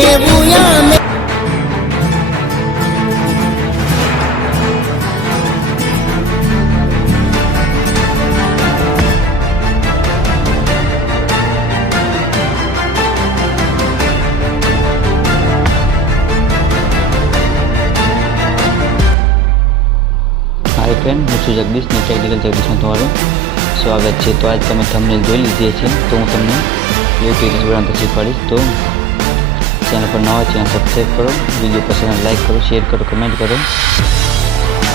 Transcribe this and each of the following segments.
એવું યામે hi friend, હું છું જગદીશ ને ટેકનિકલ જગદીશમાં તમારું સ્વાગત છે। તો આજ તમે થંબનેલ જોઈ લીધી છે, તો હું તમને યુટ્યુબ બનાવતા શીખવાડીશ। તો ચેનલ પર નવા ચેનલ સબસ્ક્રાઈબ કરો, વિડીયો પસંદ લાઈક કરો, શેર કરો, કમેન્ટ કરો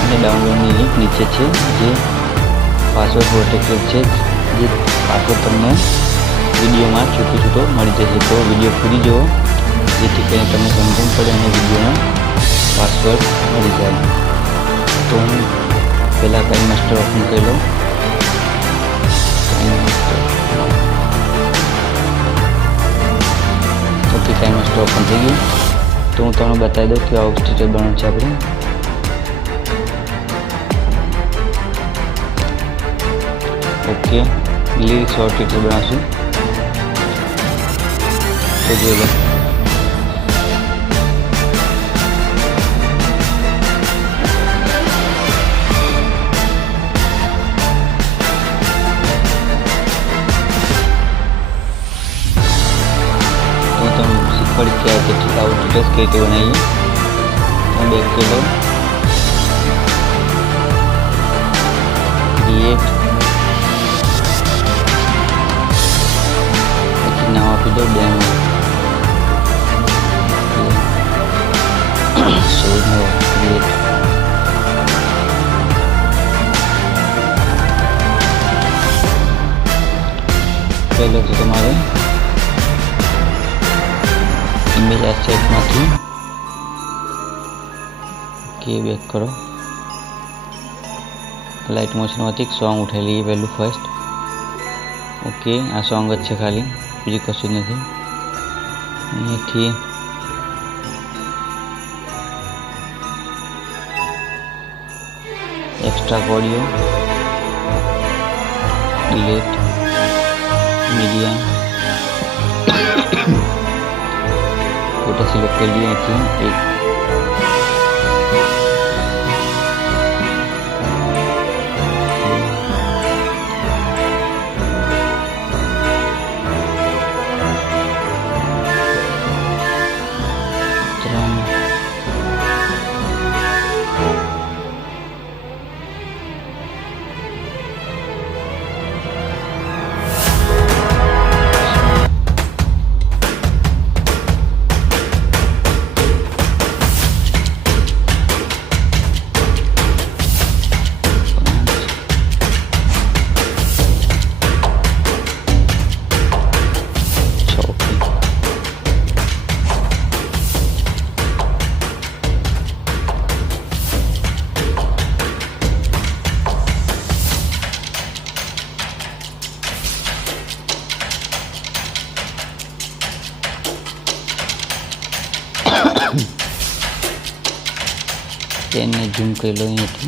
અને ડાઉનલોડની લિંક નીચે છે જે પાસવર્ડ પ્રોટેક્ટેડ છે, જે પાસવર્ડ તમને વિડીયોમાં છૂટો છૂટો મળી જશે। તો વિડીયો પૂરી જુઓ જેથી કરીને તમને સમજણ પડે અને વિડીયોનો પાસવર્ડ મળી જાય। તો હું पहला टाइम मास्टर ओपन कर लो। ओके, टाइम मास्टर ओपन थी गई। तो हूँ तुम्हें बता दूँ कि आउट स्टेटस बनाव है अपने। ओके, लिरिक्स और टिटर बनाशू तो जो लो। पर क्या है कि आउट डिटेल्स कैसे बनाइए। तो बैक कर लो, क्रिएट, नाम आप दो डेमो, सो नो क्रिएट। पहले तो तुम्हारे इमेज एसेट में थी। ओके, बैक करो, लाइट मोशन में सॉन्ग उठाई लीए पहलू फर्स्ट। ओके, आ सॉन्ग अच्छे खाली बीजू कशु नहीं। थी extra audio delete media photo select कर लिए थी एक। पेन ने जूम कर लो ये थी।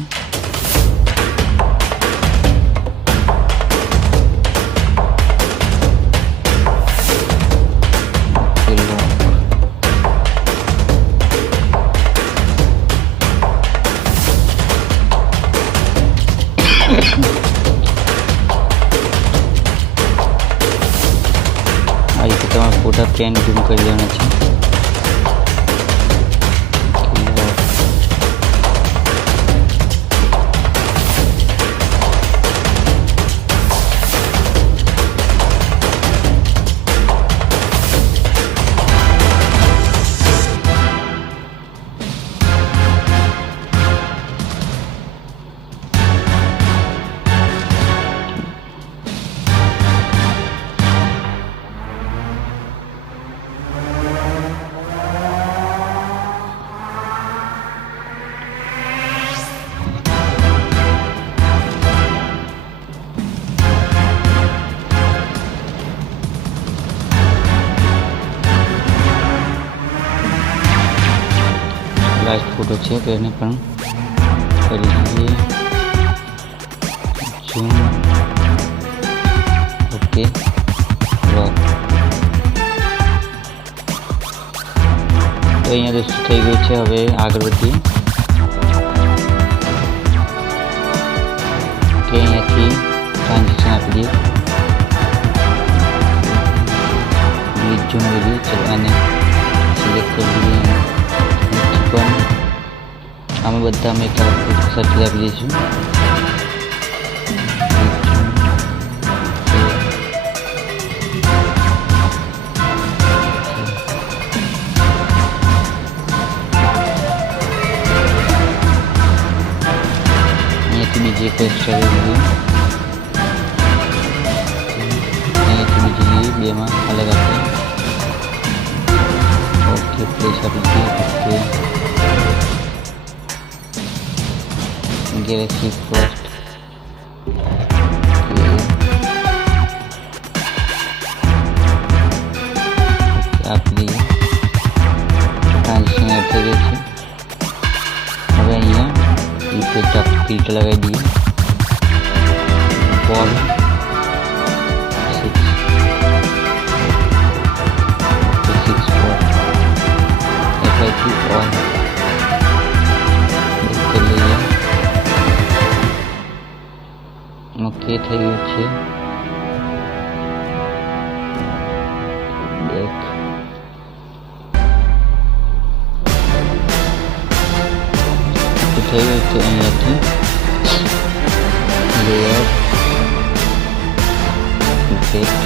आ રીતે તમારે ફોટા પેન ઝૂમ કરી લેવાના છે। लास्ट फोटो है तो એને પણ કરી દઈએ ઝૂમ। Okay, lock. तो अहींया दोस्तों થઈ ગયું છે। હવે આગળ વધીએ કે અહીંયાથી ટ્રાન્ઝેક્શન આપી દઈએ ઝૂમ કરી દઈએ। ચલો આને સિલેક્ટ કરી દઈએ પણ અમે બધામાં એક સરખી આપી દઈશું। બીજી એક એક્સ્ટ્રા લઈ અહીંયાથી બીજી લઈએ બેમાં અલગ આપીએ ઓકે પ્લેસ આપી દઈએ ઓકે ગેલેક્સી ફર્સ્ટ આપી દઈએ ટ્રાન્ઝેક્શન એડ થઈ ગઈ છે। હવે અહીંયા इफेक्ट आप फिल्टर लगा दिए बॉल 6 अप्लाई टू ऑल कर लीजिए ओके થઈ ગયું છે। દેખ થઈ ગયું છે। અહીંયાથી લેયર ઇફેક્ટ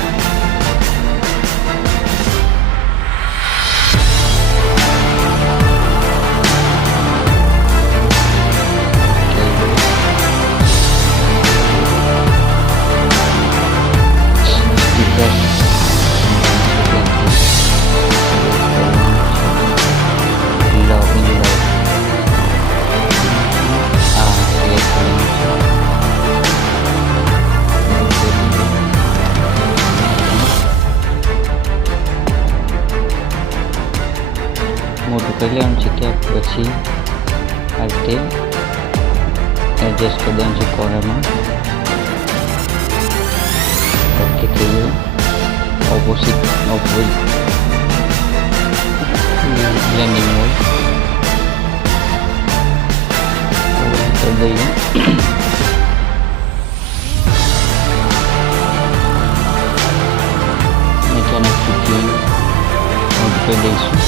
મોટું કરી લેવાનું છે ત્યાં પછી આ રીતે એડજસ્ટ કરી દેવાનું છે કોર્નરમાં ઓકે થઈ ગયું। ઓપોઝિટ બ્લેન્ડિંગ મોડ કરી દઈએ અચાનક મોટું કરી દઈશું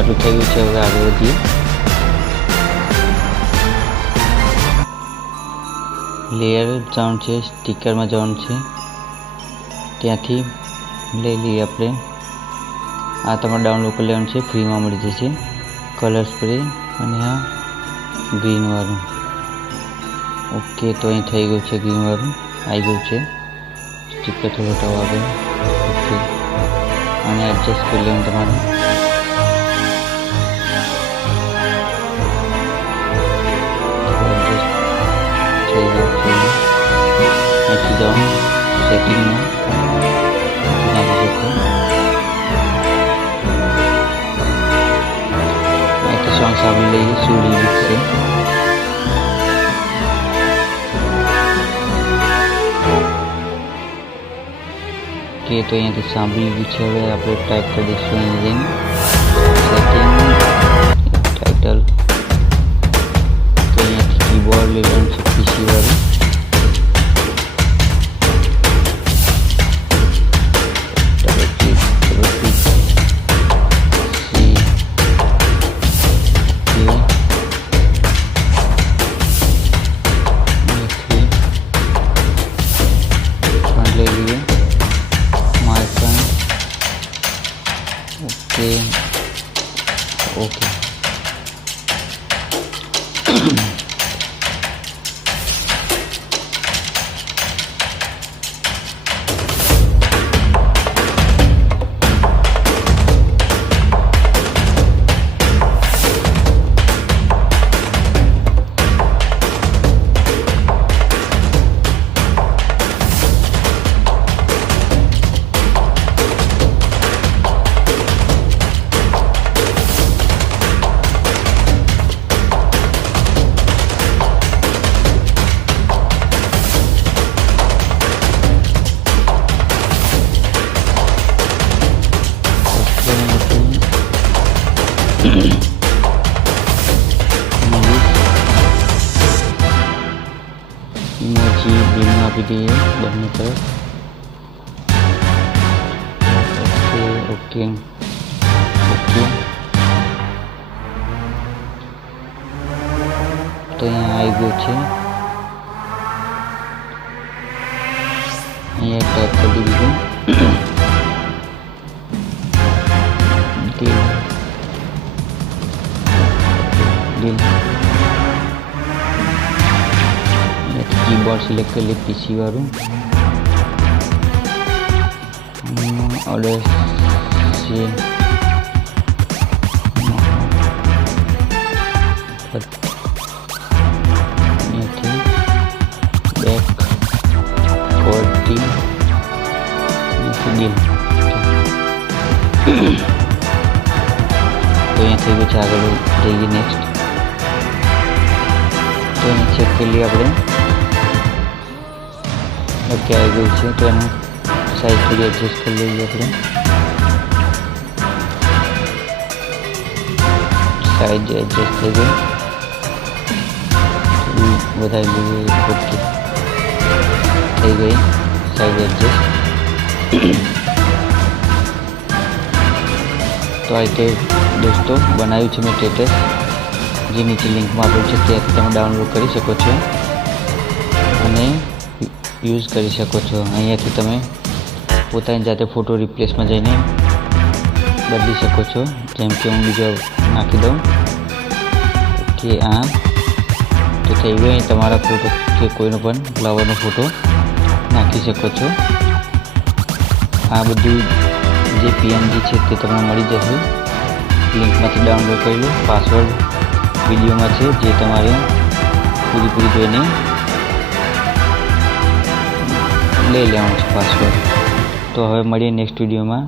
આટલું થઈ ગયું છે। હવે આગળ વધીએ લેયર જવાનું છે સ્ટીકરમાં જવાનું છે ત્યાંથી લઈ લઈએ આપણે આ તમારે ડાઉનલોડ કરી લેવાનું છે ફ્રીમાં મળી જશે કલર સ્પ્રે અને આ ગ્રીન વાળું ઓકે તો અહીં થઈ ગયું છે ગ્રીન વાળું આવી ગયું છે સ્ટીકર થોડો હટાવવા આગળ ઓકે અને એડજસ્ટ કરી લેવાનું તમારે ऐसी जाओ सेटिंग में नाखी શકો અહીંથી સોંગ સાંભળી લઈએ શું લિરિક્સ છે કે તો અહીંયાથી સાંભળી લીધું છે। હવે આપણે ટાઈપ કરી દઈશું અહીં સેટિંગ ટાઇટલ તો અહીંયાથી કીબોર્ડ લેવાનું છે પીસી વાળું ले लिए मार्कन ओके પછી દિલમાં આપી દઈએ બંને તરફ. Okay okay. તો અહીંયા આવી ગયું છે. અહીંયા ટાઈપ કરી દીધું દિલ દિલ. कीबोर्ड सिलेक्ट कर लिए पीसी वालों. ऑर्डर से बैक क्वालिटी दिल. तो यहाँ थी कुछ आगे जाइए नेक्स्ट. तो यहाँ चेक कर लिया अपने. ओके आई गई है. तो एनु साइज थोड़ी एडजस्ट कर लीजिए अपने. साइज एडजस्ट થઈ ગઈ. વધારી લઈએ. ઓકે થઈ ગઈ સાइज एडजस्ट. તો આ રીતે દોસ્તો બનાવ્યું છે મેં સ્ટેટસ, જે નીચે લિંકમાં આપેલું છે ત્યાંથી તમે ડાઉનલોડ કરી શકો છો અને યુઝ કરી શકો છો. અહીંયાથી તમે પોતાની જાતે ફોટો રિપ્લેસમાં જઈને બદલી શકો છો. જેમ કે હું બીજો નાખી દઉં કે આ તો થઈ ગયો. અહીં તમારા ફોટો કે કોઈનો પણ ફ્લાવરનો ફોટો નાખી શકો છો. આ બધું જે પીએનજી છે તે તમને મળી જશે. લિંકમાંથી ડાઉનલોડ કરી લો. પાસવર્ડ વિડીયોમાં છે, જે તમારે પૂરી જોઈને લઈ લેવાનું છે પાસવર્ડ. તો હવે મળીએ નેક્સ્ટ વિડીયોમાં.